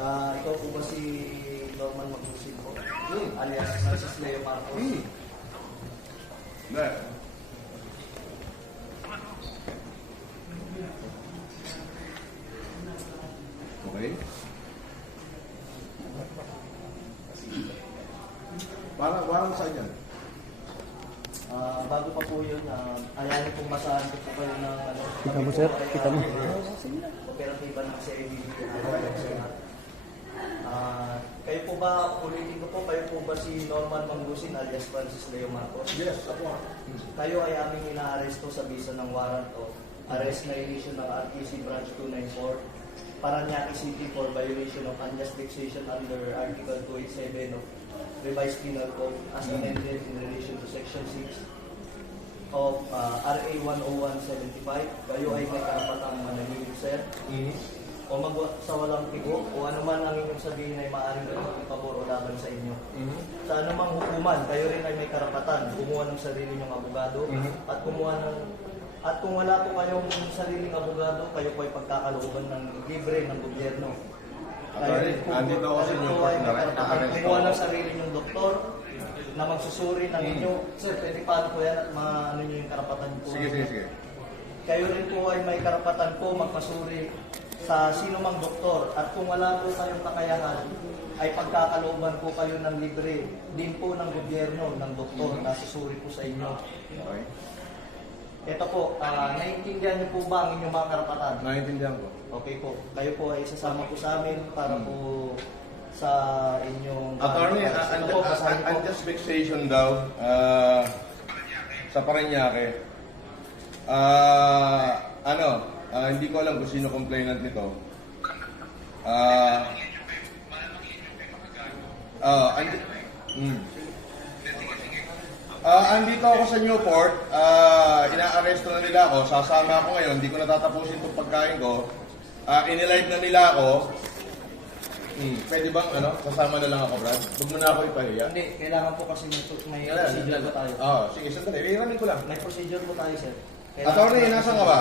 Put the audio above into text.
Ikaw po ba si Norman Maglusin po? Alias Francis Leo Marcos? Hindi. Okay. Parang saan yan? Bago pa po yun, ayanin pong masahan ko po kayo ng Kita mo, sir? Kita mo? operatiba ng CIDD. Kayo po ba, ulitin ko po, kayo po ba si Norman Manglusin alias Francis Leo Marcos? Yes, ako. Kayo ay aming inaaresto sa bisa ng warrant of arrest na issue ng RTC Branch 294 Parañaque City for violation of unjust taxation under Article 287 of Revised Penal Code as amended in relation to Section 6 of RA 10175. Kayo ay may karapatang manahimik, sir, o sa walang tigo, o ano man ang inyong sabihin ay maaaring pabor o laban sa inyo. Sa anumang hukuman, kayo rin ay may karapatan kumuha ng sarili nyong abogado at kumuha ng kung wala po kayong sariling abogado, kayo po ay pagkakalooban ng libre ng gobyerno. Andito ako sa inyo, kumuha ng sarili nyong doktor na magsusuri ng inyo. Sir, pwede paano po yan at maano nyo yung karapatan po? Sige. Kayo rin po ay may karapatan po magpasuri sa sino mang doktor at kung wala po kayong kakayahan ay pagkakalooban po kayo ng libre din po ng gobyerno ng doktor na susuri po sa inyo. Okay. Ito po, naiintindihan niyo po ba ang inyong mga karapatan? Naiintindihan ko. Okay po, kayo po ay sasama po sa amin para po sa inyong... Attorney, Ito po, basahin po. unjust vexation daw sa Parañaque. Hindi ko alam kung sino complainant nito. Andito ako sa Newport, ina-arresto na nila ako, sasama ako ngayon, hindi ko natatapusin itong pagkain ko. Inilive na nila ako. Pwede bang sasama na lang ako, Brad? Huwag mo na ako ipahiya. Hindi, kailangan po kasi may procedure po tayo. Sige, sandali. Hiramin ko lang. May procedure po tayo, sir. Attorney, nasa nga ba?